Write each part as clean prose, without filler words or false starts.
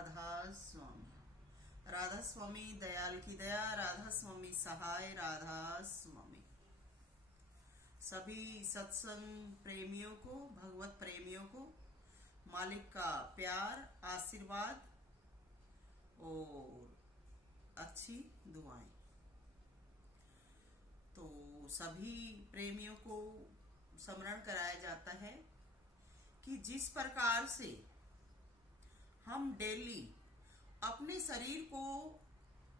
राधा स्वामी। राधा स्वामी दयाल की दया, राधा स्वामी सहाय, राधा स्वामी। सभी सत्संग प्रेमियों को, भगवत प्रेमियों को मालिक का प्यार, आशीर्वाद और अच्छी दुआएं। तो सभी प्रेमियों को स्मरण कराया जाता है कि जिस प्रकार से हम डेली अपने शरीर को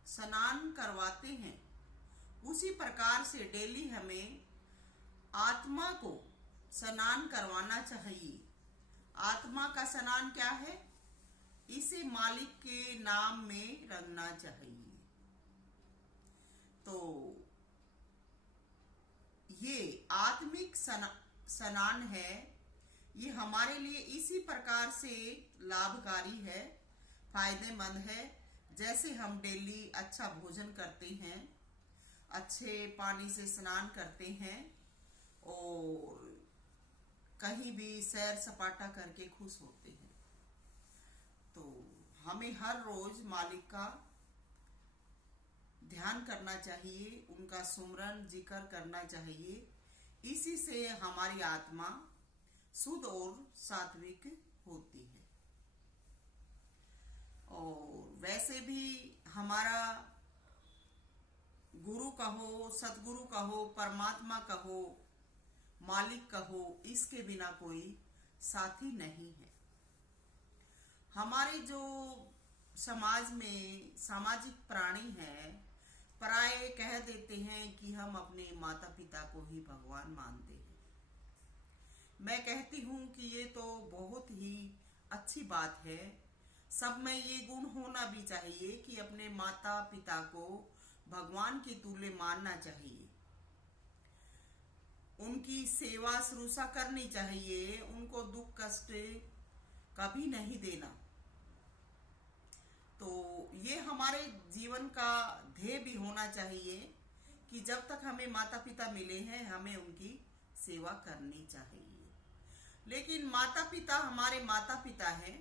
स्नान करवाते हैं, उसी प्रकार से डेली हमें आत्मा को स्नान करवाना चाहिए। आत्मा का स्नान क्या है? इसे मालिक के नाम में रंगना चाहिए। तो ये आत्मिक स्नान है, ये हमारे लिए इसी प्रकार से लाभकारी है, फायदेमंद है। जैसे हम डेली अच्छा भोजन करते हैं, अच्छे पानी से स्नान करते हैं और कहीं भी सैर सपाटा करके खुश होते हैं, तो हमें हर रोज मालिक का ध्यान करना चाहिए, उनका सुमरन जिक्र करना चाहिए। इसी से हमारी आत्मा शुद्ध और सात्विक होती है। और वैसे भी हमारा गुरु कहो, सतगुरु कहो, परमात्मा कहो, मालिक कहो, इसके बिना कोई साथी नहीं है। हमारे जो समाज में सामाजिक प्राणी हैं, प्राय कह देते हैं कि हम अपने माता पिता को ही भगवान मानते हैं। मैं कहती हूँ कि ये तो बहुत ही अच्छी बात है। सब में ये गुण होना भी चाहिए कि अपने माता पिता को भगवान की तुल्य मानना चाहिए, उनकी सेवा शुश्रूषा करनी चाहिए, उनको दुख कष्ट कभी नहीं देना। तो ये हमारे जीवन का ध्येय भी होना चाहिए कि जब तक हमें माता पिता मिले हैं, हमें उनकी सेवा करनी चाहिए। लेकिन माता पिता हमारे माता पिता हैं।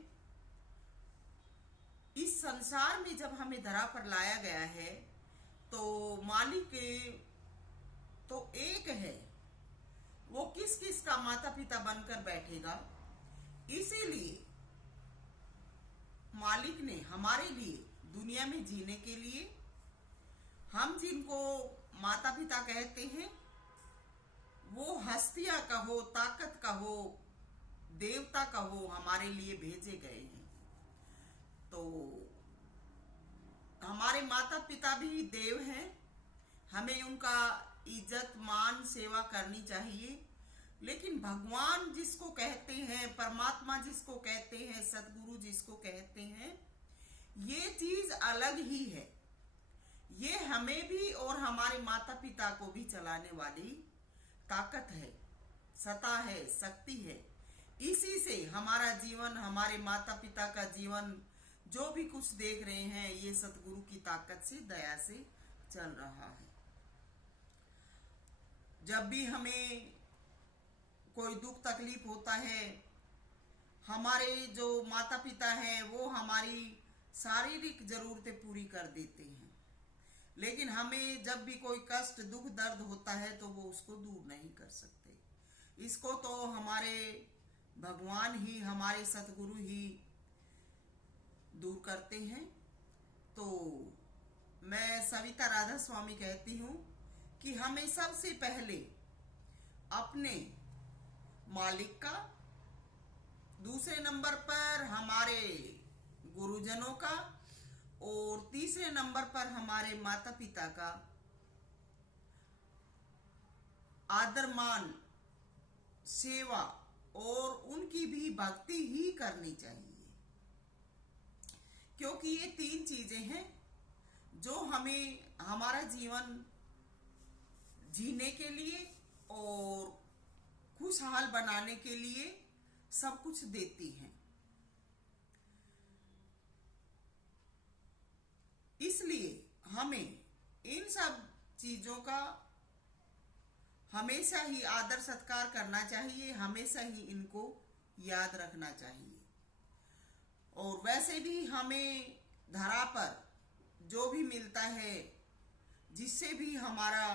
इस संसार में जब हमें धरा पर लाया गया है, तो मालिक तो एक है, वो किस किस का माता पिता बनकर बैठेगा। इसीलिए मालिक ने हमारे लिए दुनिया में जीने के लिए हम जिनको माता पिता कहते हैं, वो हस्तियां कहो, ताकत कहो, देवता कहो, हमारे लिए भेजे गए हैं। तो हमारे माता पिता भी देव हैं, हमें उनका इज्जत मान सेवा करनी चाहिए। लेकिन भगवान जिसको कहते हैं, परमात्मा जिसको कहते हैं, सतगुरु जिसको कहते हैं, ये चीज अलग ही है। ये हमें भी और हमारे माता पिता को भी चलाने वाली ताकत है, सत्ता है, शक्ति है। इसी से हमारा जीवन, हमारे माता पिता का जीवन, जो भी कुछ देख रहे हैं, ये सतगुरु की ताकत से, दया से चल रहा है। जब भी हमें कोई दुख तकलीफ होता है, हमारे जो माता पिता हैं वो हमारी शारीरिक जरूरतें पूरी कर देते हैं। लेकिन हमें जब भी कोई कष्ट, दुख, दर्द होता है तो वो उसको दूर नहीं कर सकते। इसको तो हमारे भगवान ही, हमारे सतगुरु ही दूर करते हैं। तो मैं सविता राधा स्वामी कहती हूँ कि हमें सबसे पहले अपने मालिक का, दूसरे नंबर पर हमारे गुरुजनों का और तीसरे नंबर पर हमारे माता पिता का आदर मान, सेवा और उनकी भी भक्ति ही करनी चाहिए। क्योंकि ये तीन चीजें हैं जो हमें हमारा जीवन जीने के लिए और खुशहाल बनाने के लिए सब कुछ देती हैं। इसलिए हमें इन सब चीजों का हमेशा ही आदर सत्कार करना चाहिए, हमेशा ही इनको याद रखना चाहिए। और वैसे भी हमें धरा पर जो भी मिलता है, जिससे भी हमारा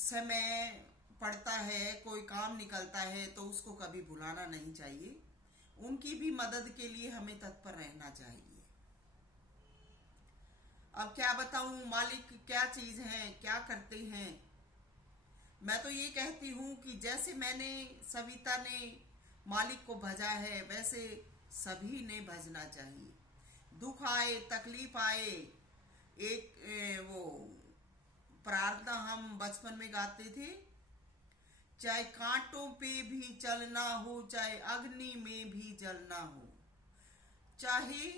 समय पड़ता है, कोई काम निकलता है, तो उसको कभी भुलाना नहीं चाहिए। उनकी भी मदद के लिए हमें तत्पर रहना चाहिए। अब क्या बताऊं, मालिक क्या चीज है, क्या करते हैं। मैं तो ये कहती हूँ कि जैसे मैंने, सविता ने मालिक को भजा है, वैसे सभी ने भजना चाहिए। दुख आए, तकलीफ आए, वो प्रार्थना हम बचपन में गाते थे, चाहे कांटों पे भी चलना हो, चाहे अग्नि में भी जलना हो, चाहे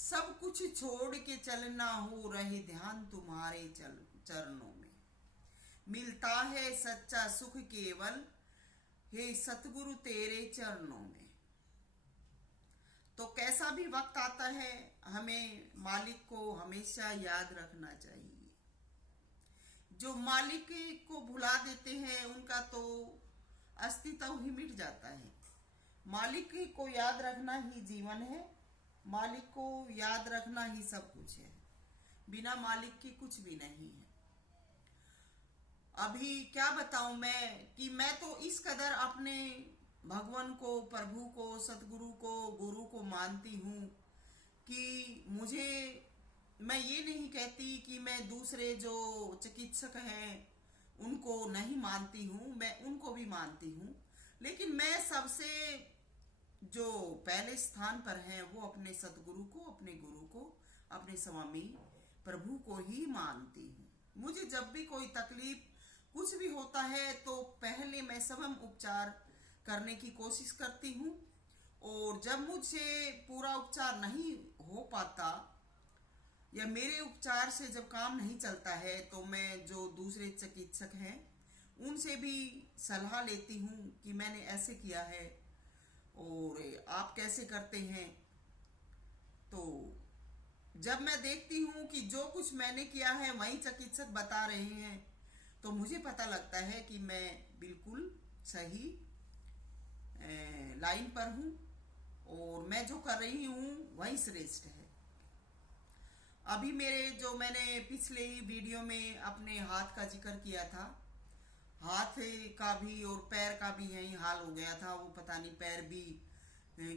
सब कुछ छोड़ के चलना हो, रहे ध्यान तुम्हारे चरणों में। मिलता है सच्चा सुख केवल, हे सतगुरु तेरे चरणों में। तो कैसा भी वक्त आता है, हमें मालिक को हमेशा याद रखना चाहिए। जो मालिक को भुला देते हैं, उनका तो अस्तित्व ही मिट जाता है। मालिक को याद रखना ही जीवन है, मालिक को याद रखना ही सब कुछ है। बिना मालिक के कुछ भी नहीं है। अभी क्या बताऊं मैं, कि मैं तो इस कदर अपने भगवान को, प्रभु को, सतगुरु को, गुरु को मानती हूँ कि मुझे, मैं ये नहीं कहती कि मैं दूसरे जो चिकित्सक हैं उनको नहीं मानती हूँ, मैं उनको भी मानती हूँ, लेकिन मैं सबसे जो पहले स्थान पर हैं वो अपने सतगुरु को, अपने गुरु को, अपने स्वामी प्रभु को ही मानती हूँ। मुझे जब भी कोई तकलीफ कुछ भी होता है तो पहले मैं स्वयं उपचार करने की कोशिश करती हूँ, और जब मुझसे पूरा उपचार नहीं हो पाता या मेरे उपचार से जब काम नहीं चलता है, तो मैं जो दूसरे चिकित्सक हैं उनसे भी सलाह लेती हूँ कि मैंने ऐसे किया है और आप कैसे करते हैं। तो जब मैं देखती हूँ कि जो कुछ मैंने किया है वही चिकित्सक बता रहे हैं, तो मुझे पता लगता है कि मैं बिल्कुल सही लाइन पर हूँ और मैं जो कर रही हूँ वही श्रेष्ठ है। अभी मेरे जो मैंने पिछले वीडियो में अपने हाथ का जिक्र किया था, हाथ का भी और पैर का भी यही हाल हो गया था। वो पता नहीं, पैर भी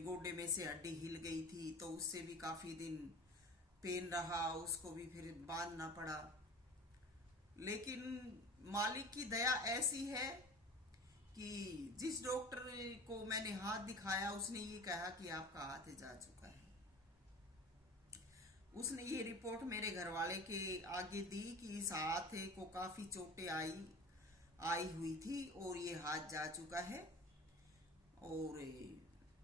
गोडे में से हड्डी हिल गई थी, तो उससे भी काफ़ी दिन पेन रहा, उसको भी फिर बांधना पड़ा। लेकिन मालिक की दया ऐसी है कि जिस डॉक्टर को मैंने हाथ दिखाया उसने ये कहा कि आपका हाथ जा चुका है। उसने ये रिपोर्ट मेरे घर वाले के आगे दी कि इस हाथ को काफ़ी चोटें आई हुई थी और ये हाथ जा चुका है, और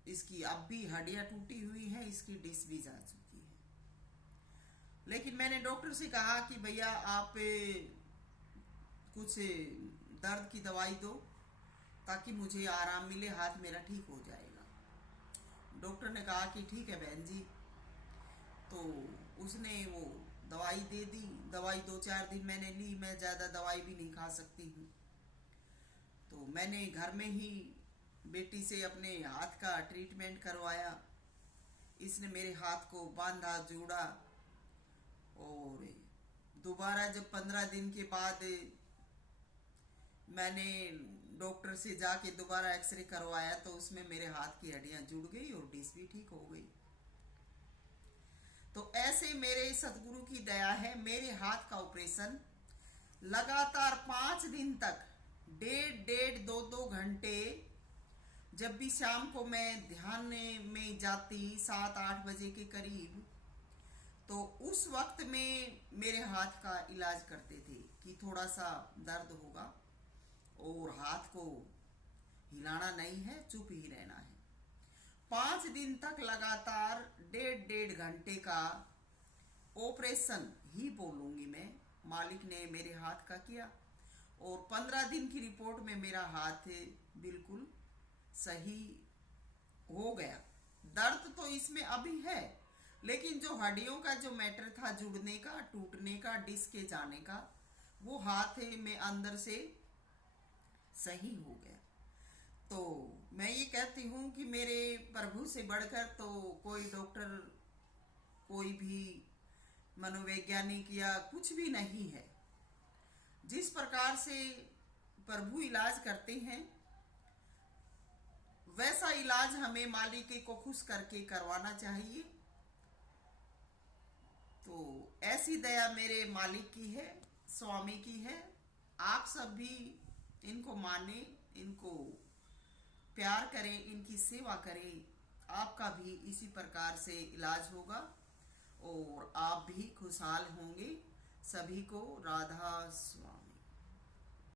इसकी अब भी हड्डियां टूटी हुई हैं, इसकी डिस्क भी जा चुकी है। लेकिन मैंने डॉक्टर से कहा कि भैया आप कुछ दर्द की दवाई दो ताकि मुझे आराम मिले, हाथ मेरा ठीक हो जाएगा। डॉक्टर ने कहा कि ठीक है बहन जी। तो उसने वो दवाई दे दी। दवाई 2-4 दिन मैंने ली, मैं ज़्यादा दवाई भी नहीं खा सकती हूँ। तो मैंने घर में ही बेटी से अपने हाथ का ट्रीटमेंट करवाया। इसने मेरे हाथ को बांधा, जोड़ा, और दोबारा जब 15 दिन के बाद मैंने डॉक्टर से जाके दोबारा एक्सरे करवाया, तो उसमें मेरे हाथ की हड्डियां जुड़ गई और डिस्क भी ठीक हो गई। तो ऐसे मेरे सतगुरु की दया है। मेरे हाथ का ऑपरेशन लगातार 5 दिन तक, 1.5-2 घंटे, जब भी शाम को मैं ध्यान में जाती 7-8 बजे के करीब, तो उस वक्त में मेरे हाथ का इलाज करते थे कि थोड़ा सा दर्द होगा और हाथ को हिलाना नहीं है, चुप ही रहना है। 5 दिन तक लगातार 1.5 घंटे का ऑपरेशन ही बोलूंगी मैं, मालिक ने मेरे हाथ का किया, और 15 दिन की रिपोर्ट में मेरा हाथ बिल्कुल सही हो गया। दर्द तो इसमें अभी है, लेकिन जो हड्डियों का जो मैटर था, जुड़ने का, टूटने का, डिस्क के जाने का, वो हाथ में अंदर से सही हो गया। तो मैं ये कहती हूँ कि मेरे प्रभु से बढ़कर तो कोई डॉक्टर, कोई भी मनोवैज्ञानिक या कुछ भी नहीं है। जिस प्रकार से प्रभु इलाज करते हैं, वैसा इलाज हमें मालिक को खुश करके करवाना चाहिए। तो ऐसी दया मेरे मालिक की है, स्वामी की है। आप सब भी इनको माने, इनको प्यार करें, इनकी सेवा करें। आपका भी इसी प्रकार से इलाज होगा और आप भी खुशहाल होंगे। सभी को राधा स्वामी।